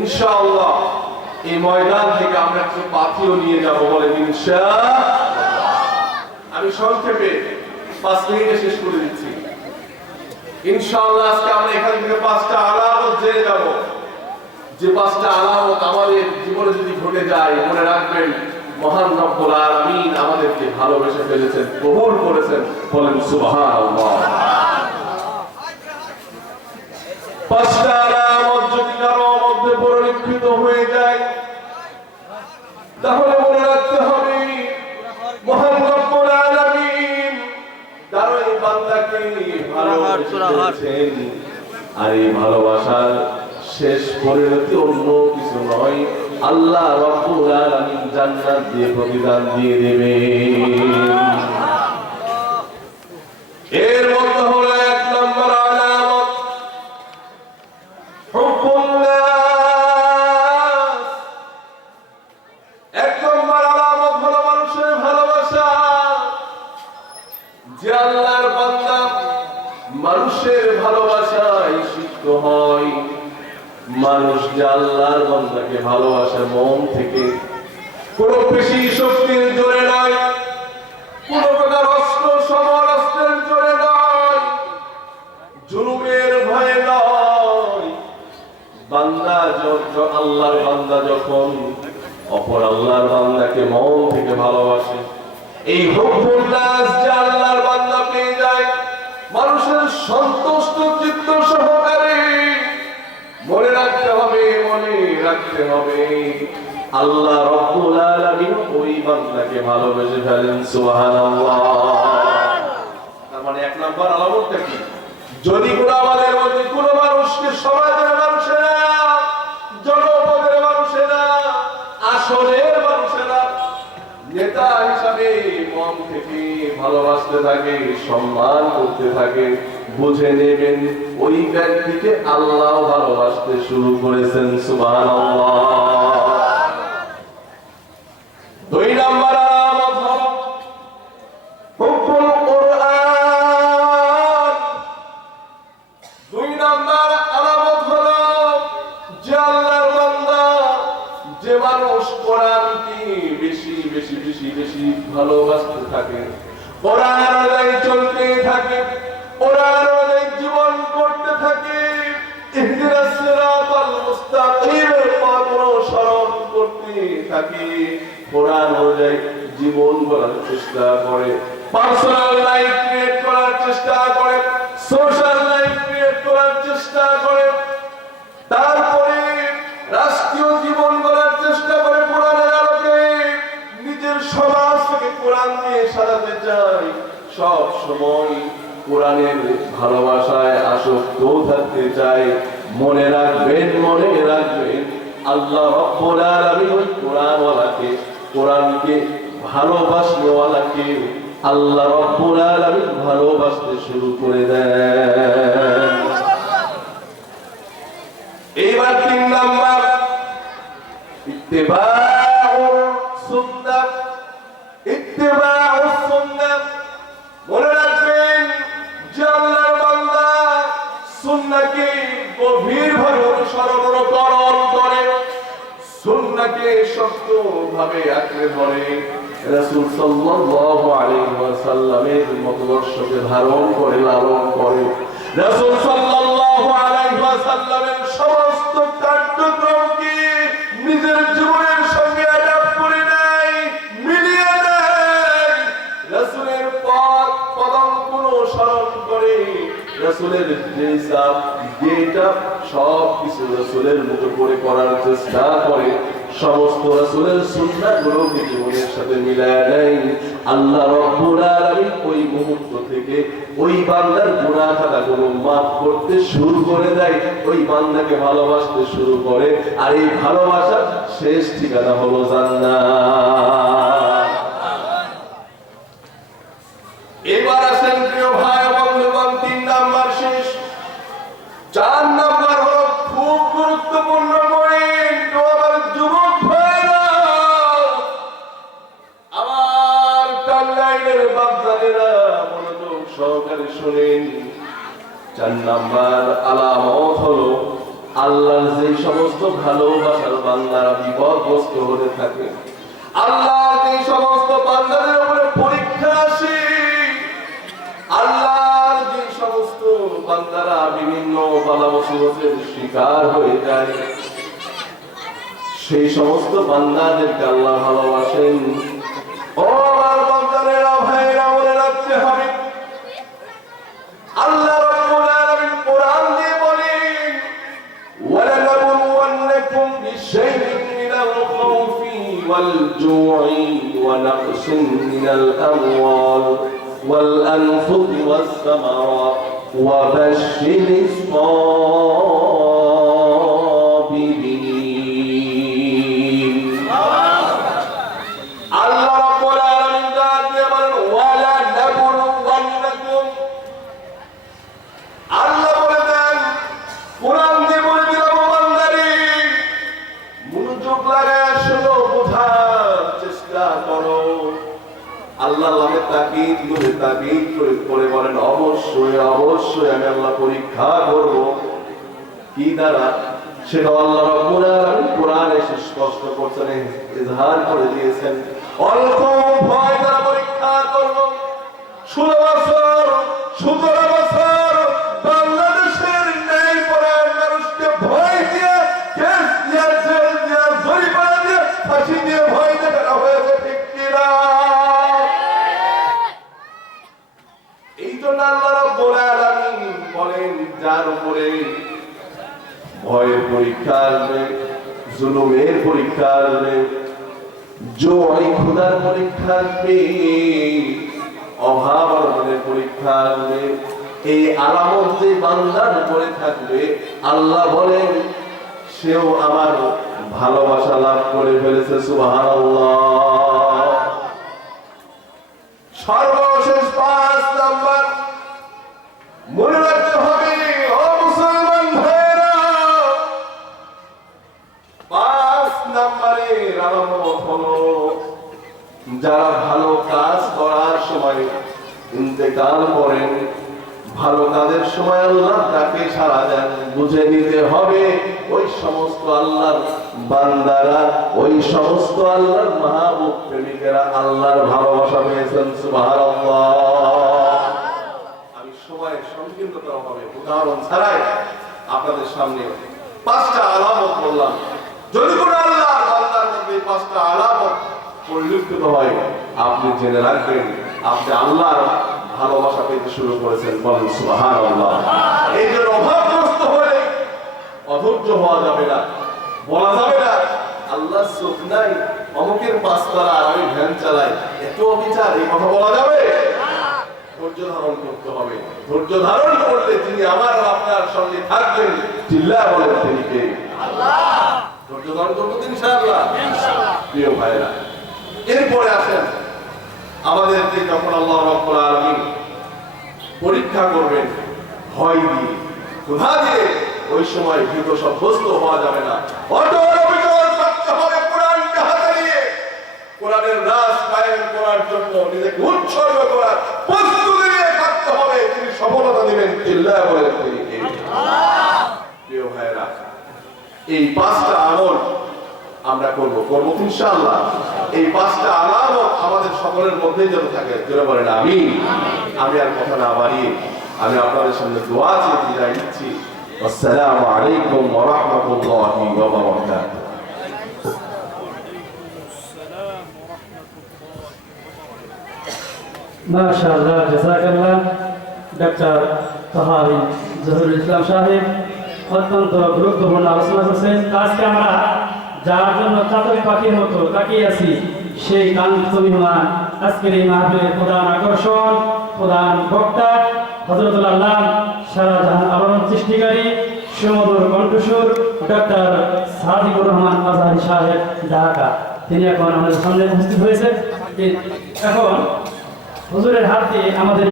ইনশাআল্লাহ, এই ময়দান থেকে আমরা একটু পাখিও নিয়ে যাব বলে ইনশা আমি সংক্ষেপে পাঁচ মিনিটে শেষ করে দিচ্ছি। ইনশাআল্লাহ, আজকে আমরা এখান থেকে পাঁচটা আলামত জেনে যাব। যে পাঁচটা আলামত আমাদের জীবনে যদি ঘটে যায়, মনে রাখবেন, মহান রব্বুল আলামিন আমাদেরকে ভালোবেসে ফেলেছেন, কবুল করেছেন, বলেন সুবহানাল্লাহ। পাঁচটা পরিলক্ষিত হয়ে যায়। তাহলে মনে রাখতে হবে আর এই ভালোবাসার শেষ পরিণতি অন্য কিছু নয়, আল্লাহ রব্বুল আলামিন জান্নাত দিয়ে প্রতিদান দিয়ে দেবেন। ভালোবাসায় হয়। মানুষ যে আল্লাহর ভালোবাসে মন থেকে, কোনো পেশি শক্তির জোরে নয়, কোনো প্রকার অস্ত্র সমর অস্ত্রের জোরে জুলুমের ভয়ে নয়। বান্দা যখন আল্লাহর বান্দা যখন অপর আল্লাহর বান্দাকে মন থেকে ভালোবাসে, এই হকুল্লাস যে আল্লাহর বান্দা পেয়ে যায়, মানুষের সন্তুষ্ট চিত্ত সহকারে মনে রাখতে হবে মনে রাখতে হবে। আল্লাহ রব্বুল আলামিন ওই বান্দাকে ভালোবেসে ফেলেন, সুবহানাল্লাহ। তার মানে এক নাম্বার আলামতটা কি? যদি কোনো আমাদের মধ্যে কোনো মানুষকে সবাই মানুষেরা মন থেকে ভালোবাসতে থাকে, সম্মান করতে থাকে, বুঝে নেবেন ওই ব্যক্তিকে আল্লাহ ভালোবাসতে শুরু করেছেন, সুবহানাল্লাহ। থাকে, কোরআন অনুযায়ী জীবন গড়ার চেষ্টা করে। পার্সোনাল লাইফ ক্রিয়েট করার চেষ্টা করে। সোশ্যাল লাইফ ক্রিয়েট করার চেষ্টা করে। তারপরে রাষ্ট্রীয় জীবন গড়ার চেষ্টা করে কোরআনের আলোকে। নিজের সমাজ থেকে কোরআন দিয়ে সাজাতে চাই। সব সময় কোরআনের ভালোবাসায় আসক্ত থাকতে চাই। মনে রাখবেন মনে রাখবেন। আল্লাহ ভালোবাসতে শুরু করে দেন। এইবার তিন ইত্তেবাউর সুন্নাহ। ইত্তেবাউর সুন্নাহকে শক্তভাবে আঁকড়ে ধরে। রাসূল সাল্লাল্লাহু আলাইহি ওয়াসাল্লামের ধারণ করে, লালন করে। সাল্লাল্লাহু আলাইহি ওয়াসাল্লামের সমস্ত কার্যক্রমকে নিজের জীবনের সঙ্গে অ্যাডাপ্ট করে নেয়, মিলিয়ে নেয়। পথ করে আপ গেট সব কিছু রাসূলের মতো করে করার চেষ্টা করে। সমস্ত রাসূলের সুন্নাহগুলোকে জীবনের সাথে মিলায় নেয়। আল্লাহ রব্বুল আলামিন ওই মুহূর্ত থেকে ওই বান্দার গুনাহ খাতাগুলো মাফ করতে শুরু করে দেয়। ওই বান্দাকে ভালোবাসতে শুরু করে। আর এই ভালোবাসার শেষ ঠিকানা হলো জান্নাত। আল্লাহর যে সমস্ত ভালোবাসার বান্দারা বিপদগ্রস্ত হতে থাকে। আল্লাহ এই সমস্ত বান্দাদের উপরে পরীক্ষা আসে। আল্লাহর যে সমস্ত বান্দারা বিভিন্ন বালা শিকার হয়ে যায়। সেই সমস্ত বান্দাদেরকে আল্লাহ ভালোবাসেন। والجوع ونقص من الأموال والأنفس والثمرات وبشر الصابرين আল্লাহ রাব্বুল আলামিন ডাক দিয়ে বলেন ওয়ালা নাবলুওয়ান্নাকুম আল্লাহ বলে দেন কোরআন দিয়ে বলে দিলাম ও বান্দারে মনোযোগ লাগায় শোনো আল্লাহ আল্লাহের তাকিদ করে তাকিদ করে করে বলেন, অবশ্যই অবশ্যই আমি আল্লাহ পরীক্ষা করব। কি দ্বারা? সেটা আল্লাহ কোরআন কোরআনে এসে স্পষ্ট করছেন ইজহার করে দিয়েছেন। অল্প এই জন্য আল্লাহ বলেন, যার উপরে ভয়ের পরীক্ষা আসবে, জুলুমের পরীক্ষা আসবে জয় খোদার পরীক্ষা আসবে, অভাব পরীক্ষা আসবে, এই যে বান্দার উপরে থাকবে, আল্লাহ বলেন, সেও আমার ভালোবাসা লাভ করে ফেলেছে, সুবহানাল্লাহ। সর্বশেষ মনে রাখতে হবে মুসলমান ভাইরা পাঁচ নাম্বারের আলামত হলো। যারা ভালো কাজ করার সময় ইন্তেকাল করেন, ভালো কাজের সময় আল্লাহ তাকে সারা দেন, বুঝে নিতে হবে, ওই সমস্ত আল্লাহর বান্দারা, ওই সমস্ত আল্লাহর মাহবুব প্রেমিকেরা আল্লাহর ভালোবাসা পেয়েছেন, সুবহানাল্লাহ। সংকীর্ণতার অভাবে উদাহরণ ছাড়াই আপনাদের সামনে পাঁচটা আলামত বললাম। যদি কোনো আল্লাহ বান্দার মধ্যে পাঁচটা আলামত পরিলক্ষিত হয়, আপনি জেনে রাখবেন, আপনি আল্লাহর ভালোবাসা পেতে শুরু করেছেন বলেন সুবহানাল্লাহ। এই জন্য অভাবগ্রস্ত অধৈর্য হওয়া যাবে না, বলা যাবে না আল্লাহ নাই, অমুকের পাঁচতলা আর আমি ভ্যান চালাই এত অবিচার, এই কথা বলা যাবে? ধৈর্য ধারণ করতে হবে। ধৈর্য ধারণ করলে তিনি আমার আপনার সঙ্গে থাকবেন। চিল্লা বলেন তিনি কে? ধৈর্য ধারণ করব তো ইনশাআল্লাহ। প্রিয় ভাইরা এরপরে আসেন আমাদেরকে যখন আল্লাহ রব্বুল আলামিন পরীক্ষা করবেন ভয় দিয়ে কোথা দিয়ে ওই সময় ভীত সাব্যস্ত হওয়া যাবে না। অটল কোরআনের রাজ কায়েম করার জন্য নিজেকে উৎসর্গ করার প্রস্তুতি নিয়ে থাকতে হবে। তিনি সফলতা দিবেন চিল্লায় বলেন এই পাঁচটা আমল আমরা করব করব ইনশাআল্লাহ। এই পাঁচটা আলামত আমাদের সকলের মধ্যেই যেন থাকে। যেন বলেন আমি আমি আর কথা না বাড়িয়ে আমি আপনাদের সামনে দোয়া চেয়ে বিদায় নিচ্ছি। আসসালামু আলাইকুম ওয়া রাহমাতুল্লাহি ওয়া বারাকাতুহু। মাশাআল্লাহ, জাযাকাল্লাহ। ডাক্তার তাহারি জহুরুল ইসলাম সাহেব অত্যন্ত গুরুত্বপূর্ণ আলোচনা করছেন। আজকে আমরা যার জন্য চাতক পাখির মতো তাকিয়ে আছি, সেই কান্ত মেহমান আজকের এই মাহফিলের প্রধান আকর্ষণ, প্রধান বক্তা হজরতুল আল্লাহ শাহজাহান আলোড়ন সৃষ্টিকারী, সুমধুর কণ্ঠস্বর ডক্টর সাদিকুর রহমান আজহারি সাহেব ঢাকা। তিনি এখন আমাদের সামনে উপস্থিত হয়েছে এখন হুজুরের হাত দিয়ে আমাদের